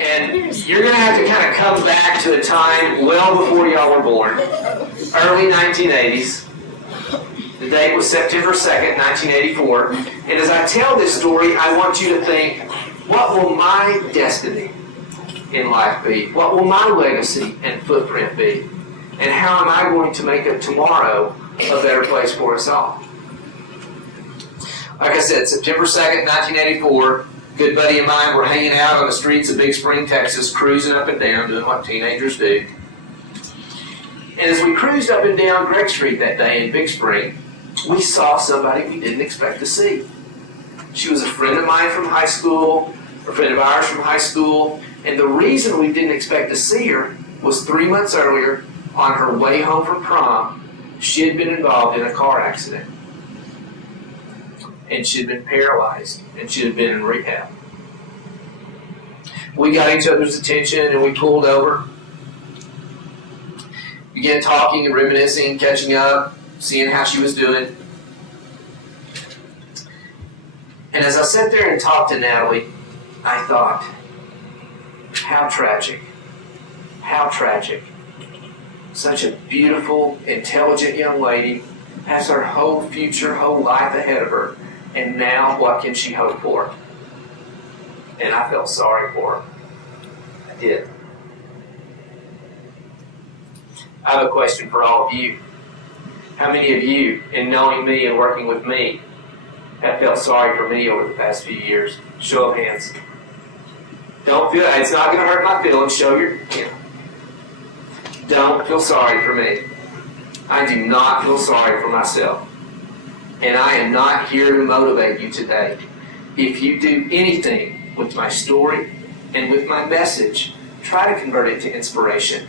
And you're going to have to kind of come back to a time well before y'all were born, early 1980s. The date was September 2nd, 1984. And as I tell this story, I want you to think, what will my destiny in life be? What will my legacy and footprint be? And how am I going to make it tomorrow a better place for us all? Like I said, September 2nd, 1984, good buddy of mine, we're hanging out on the streets of Big Spring, Texas, cruising up and down, doing what teenagers do. And as we cruised up and down Greg Street that day in Big Spring, we saw somebody we didn't expect to see. She was a friend of mine from high school, a friend of ours from high school, and the reason we didn't expect to see her was 3 months earlier, on her way home from prom, she had been involved in a car accident. And she had been paralyzed, and she had been in rehab. We got each other's attention, and we pulled over. Began talking and reminiscing, catching up, seeing how she was doing. And as I sat there and talked to Natalie, I thought, how tragic. How tragic. Such a beautiful, intelligent young lady has her whole future, whole life ahead of her. And now what can she hope for? And I felt sorry for her. I did. I have a question for all of you. How many of you, in knowing me and working with me, have felt sorry for me over the past few years? Show of hands. Don't feel, it's not going to hurt my feelings. Show your hand. Don't feel sorry for me. I do not feel sorry for myself. And I am not here to motivate you today. If you do anything with my story and with my message, try to convert it to inspiration.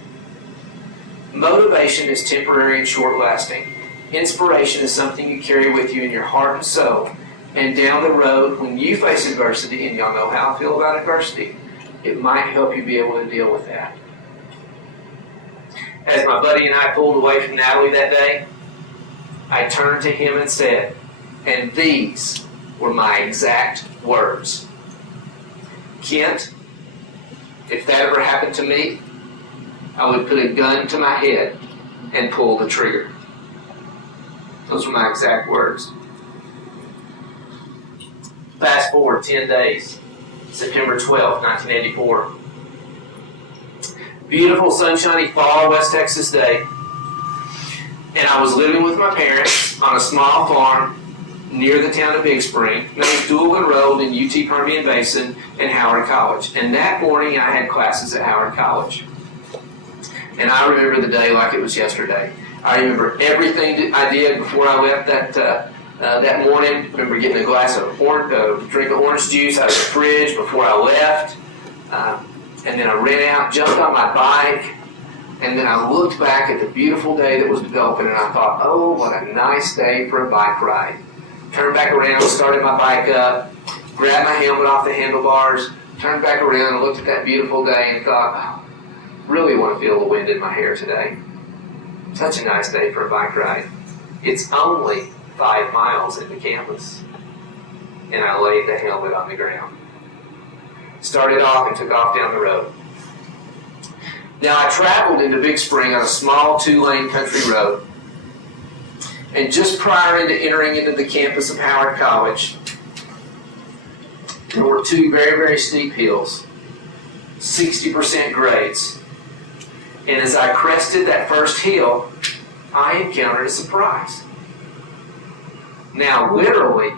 Motivation is temporary and short-lasting. Inspiration is something you carry with you in your heart and soul. And down the road, when you face adversity, and y'all know how I feel about adversity, it might help you be able to deal with that. As my buddy and I pulled away from Natalie that day, I turned to him and said, and these were my exact words, Kent, if that ever happened to me, I would put a gun to my head and pull the trigger. Those were my exact words. Fast forward 10 days, September 12th, 1984. Beautiful, sunshiny fall West Texas day. And I was living with my parents on a small farm near the town of Big Spring, named Doolin Road in UT Permian Basin and Howard College. And that morning I had classes at Howard College. And I remember the day like it was yesterday. I remember everything that I did before I left that morning. I remember getting a glass of drink of orange juice out of the fridge before I left. And then I ran out, jumped on my bike, and then I looked back at the beautiful day that was developing, and I thought, oh, what a nice day for a bike ride. Turned back around, started my bike up, grabbed my helmet off the handlebars, turned back around and looked at that beautiful day and thought, oh, really want to feel the wind in my hair today. Such a nice day for a bike ride. It's only 5 miles into campus. And I laid the helmet on the ground. Started off and took off down the road. Now I traveled into Big Spring on a small 2-lane country road. And just prior to entering into the campus of Howard College, there were 2 very, very steep hills, 60% grades. And as I crested that first hill, I encountered a surprise. Now literally,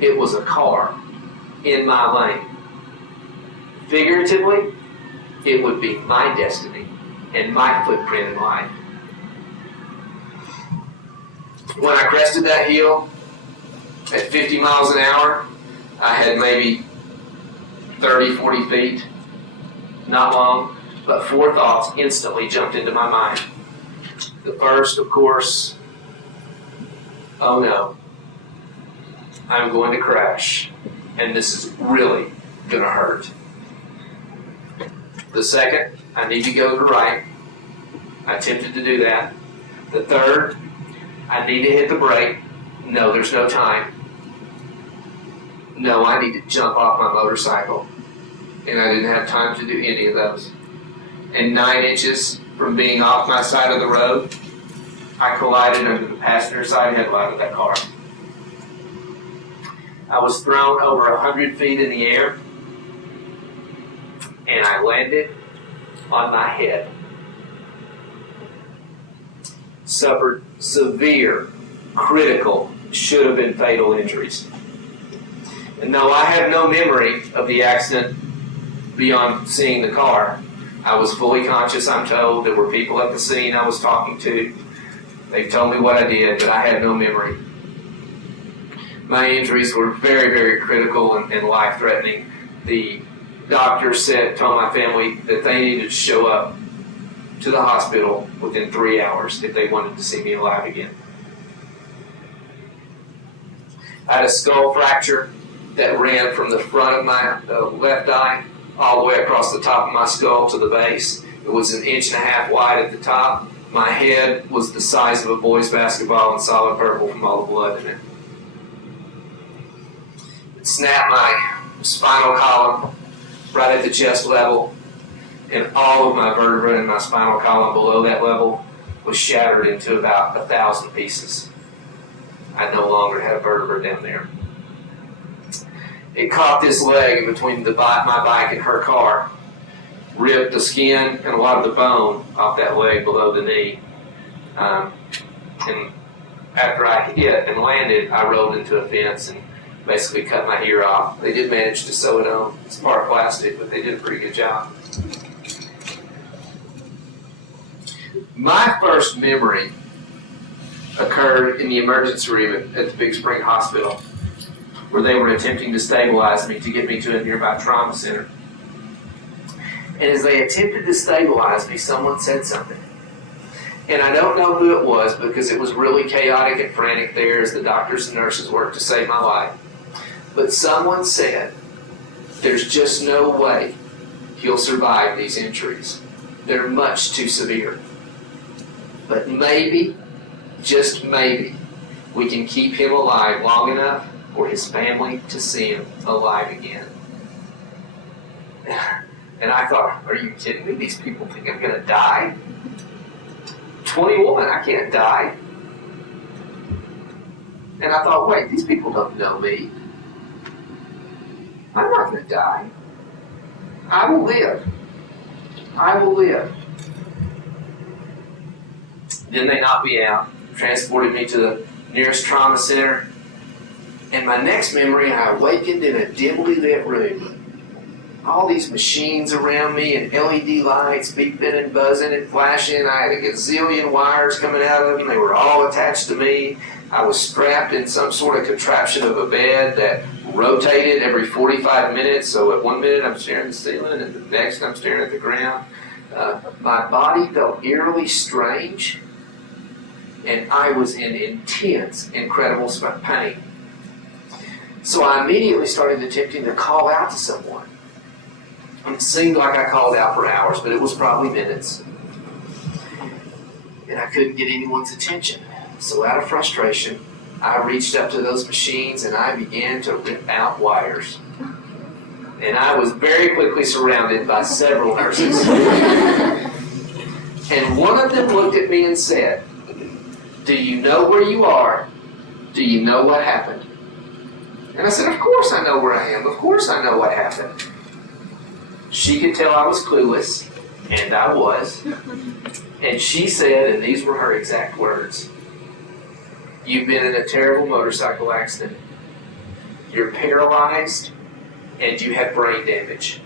it was a car in my lane. Figuratively, it would be my destiny and my footprint in life. When I crested that hill at 50 miles an hour, I had maybe 30, 40 feet, not long, but 4 thoughts instantly jumped into my mind. The first, of course, oh no, I'm going to crash, and this is really going to hurt. The second, I need to go to the right. I attempted to do that. The third, I need to hit the brake. No, there's no time. No, I need to jump off my motorcycle and I didn't have time to do any of those. And 9 inches from being off my side of the road, I collided under the passenger side headlight of that car. I was thrown over 100 feet in the air, and I landed on my head. Suffered severe, critical, should have been fatal injuries. And though I have no memory of the accident beyond seeing the car, I was fully conscious, I'm told. There were people at the scene I was talking to. They told me what I did, but I had no memory. My injuries were very, very critical and life-threatening. The doctor told my family that they needed to show up to the hospital within 3 hours if they wanted to see me alive again. I had a skull fracture that ran from the front of my left eye all the way across the top of my skull to the base. It was 1.5 inches wide at the top. My head was the size of a boy's basketball in solid purple from all the blood in it. It snapped my spinal column right at the chest level, and all of my vertebrae in my spinal column below that level was shattered into about 1,000 pieces. I no longer had a vertebra down there. It caught this leg in between my bike and her car, ripped the skin and a lot of the bone off that leg below the knee. And after I hit and landed, I rolled into a fence and basically cut my ear off. They did manage to sew it on. It's part plastic, but they did a pretty good job. My first memory occurred in the emergency room at the Big Spring Hospital, where they were attempting to stabilize me to get me to a nearby trauma center. And as they attempted to stabilize me, someone said something. And I don't know who it was because it was really chaotic and frantic there as the doctors and nurses worked to save my life. But someone said, "There's just no way he'll survive these injuries. They're much too severe. But maybe, just maybe, we can keep him alive long enough for his family to see him alive again." And I thought, are you kidding me? These people think I'm going to die? 21, I can't die. And I thought, wait, these people don't know me. I'm not going to die. I will live. I will live. Then they knocked me out, transported me to the nearest trauma center. And my next memory, I awakened in a dimly lit room. All these machines around me and LED lights beeping and buzzing and flashing. I had a gazillion wires coming out of them. They were all attached to me. I was strapped in some sort of contraption of a bed that rotated every 45 minutes. So at 1 minute I'm staring at the ceiling and the next I'm staring at the ground. My body felt eerily strange, and I was in intense, incredible pain. So I immediately started attempting to call out to someone. It seemed like I called out for hours, but it was probably minutes. And I couldn't get anyone's attention. So out of frustration, I reached up to those machines and I began to rip out wires. And I was very quickly surrounded by several nurses. And one of them looked at me and said, "Do you know where you are? Do you know what happened?" And I said, "Of course I know where I am. Of course I know what happened." She could tell I was clueless, and I was. And she said, and these were her exact words, "You've been in a terrible motorcycle accident. You're paralyzed, and you have brain damage."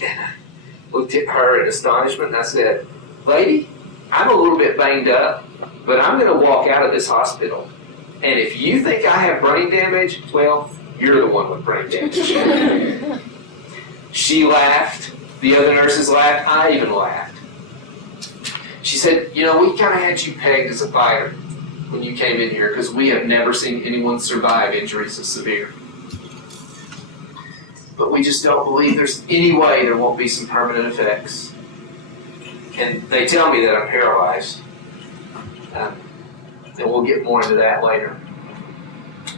And I looked at her in astonishment, and I said, "Lady, I'm a little bit banged up, but I'm going to walk out of this hospital. And if you think I have brain damage, well, you're the one with brain damage." She laughed. The other nurses laughed. I even laughed. She said, "You know, we kind of had you pegged as a fighter when you came in here because we have never seen anyone survive injuries as severe. But we just don't believe there's any way there won't be some permanent effects. And they tell me that I'm paralyzed. And we'll get more into that later.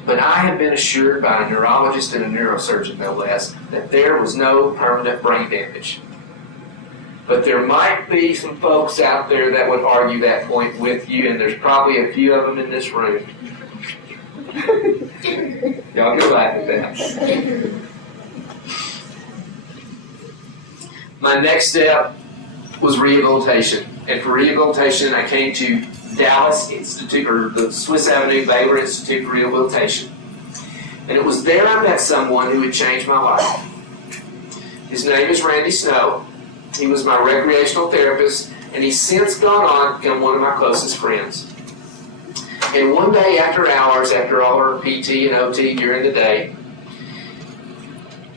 But I have been assured by a neurologist and a neurosurgeon, no less, that there was no permanent brain damage. But there might be some folks out there that would argue that point with you, and there's probably a few of them in this room. Y'all can laugh at that. My next step was rehabilitation. And for rehabilitation, I came to Dallas Institute, or the Swiss Avenue Baylor Institute for Rehabilitation. And it was there I met someone who would change my life. His name is Randy Snow. He was my recreational therapist, and he's since gone on to become one of my closest friends. And one day after hours, after all our PT and OT during the day,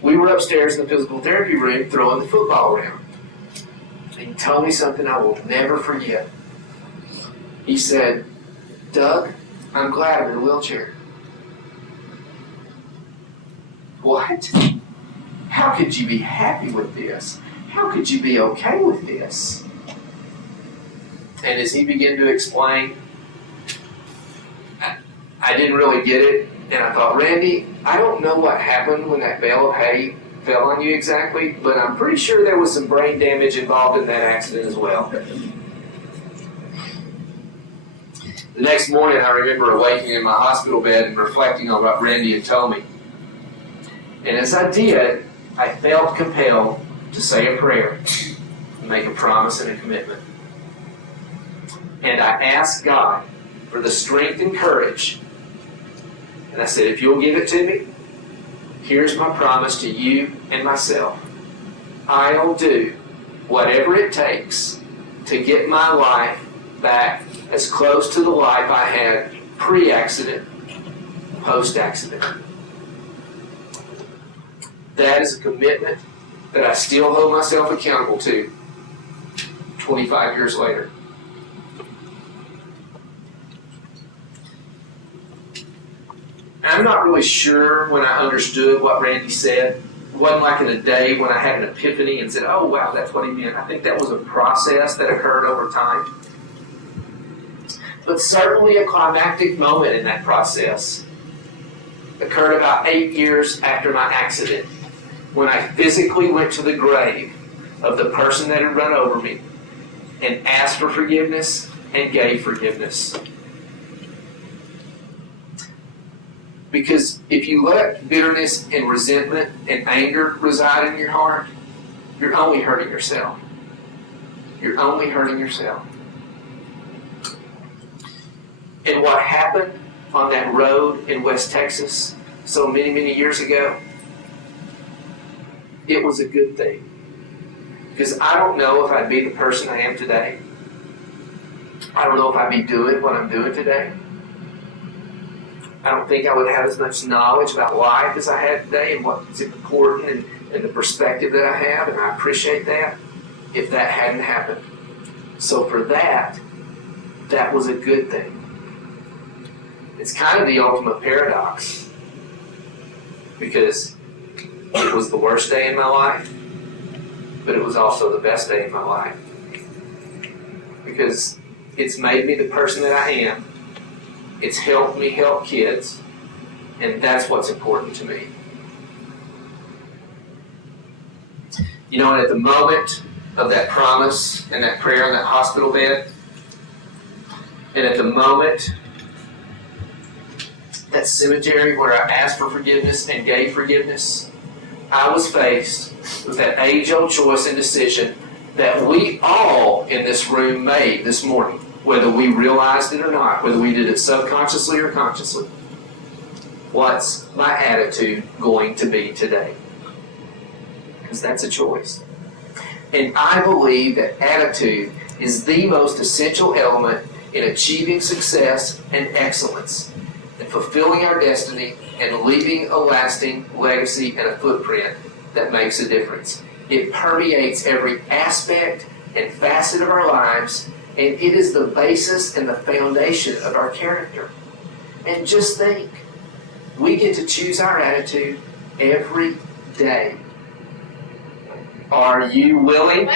we were upstairs in the physical therapy room throwing the football around. And he told me something I will never forget. He said, "Doug, I'm glad I'm in a wheelchair." What? How could you be happy with this? How could you be okay with this? And as he began to explain, I didn't really get it. And I thought, Randy, I don't know what happened when that bale of hay fell on you exactly, but I'm pretty sure there was some brain damage involved in that accident as well. The next morning, I remember awaking in my hospital bed and reflecting on what Randy had told me. And as I did, I felt compelled to say a prayer and make a promise and a commitment. And I asked God for the strength and courage. And I said, if you'll give it to me, here's my promise to you and myself. I'll do whatever it takes to get my life back as close to the life I had pre-accident, post-accident. That is a commitment that I still hold myself accountable to 25 years later. I'm not really sure when I understood what Randy said. It wasn't like in a day when I had an epiphany and said, oh, wow, that's what he meant. I think that was a process that occurred over time. But certainly a climactic moment in that process occurred about 8 years after my accident, when I physically went to the grave of the person that had run over me and asked for forgiveness and gave forgiveness. Because if you let bitterness and resentment and anger reside in your heart, you're only hurting yourself. You're only hurting yourself. And what happened on that road in West Texas so many, many years ago, it was a good thing. Because I don't know if I'd be the person I am today. I don't know if I'd be doing what I'm doing today. I don't think I would have as much knowledge about life as I had today and what's important and the perspective that I have, and I appreciate that, if that hadn't happened. So for that was a good thing. It's kind of the ultimate paradox, because it was the worst day in my life, but it was also the best day in my life. Because it's made me the person that I am. It's helped me help kids, and that's what's important to me. You know, and at the moment of that promise and that prayer in that hospital bed, and at the moment, that cemetery where I asked for forgiveness and gave forgiveness, I was faced with that age-old choice and decision that we all in this room made this morning, whether we realized it or not, whether we did it subconsciously or consciously. What's my attitude going to be today? Because that's a choice. And I believe that attitude is the most essential element in achieving success and excellence, in fulfilling our destiny and leaving a lasting legacy and a footprint that makes a difference. It permeates every aspect and facet of our lives, and it is the basis and the foundation of our character. And just think, we get to choose our attitude every day. Are you willing?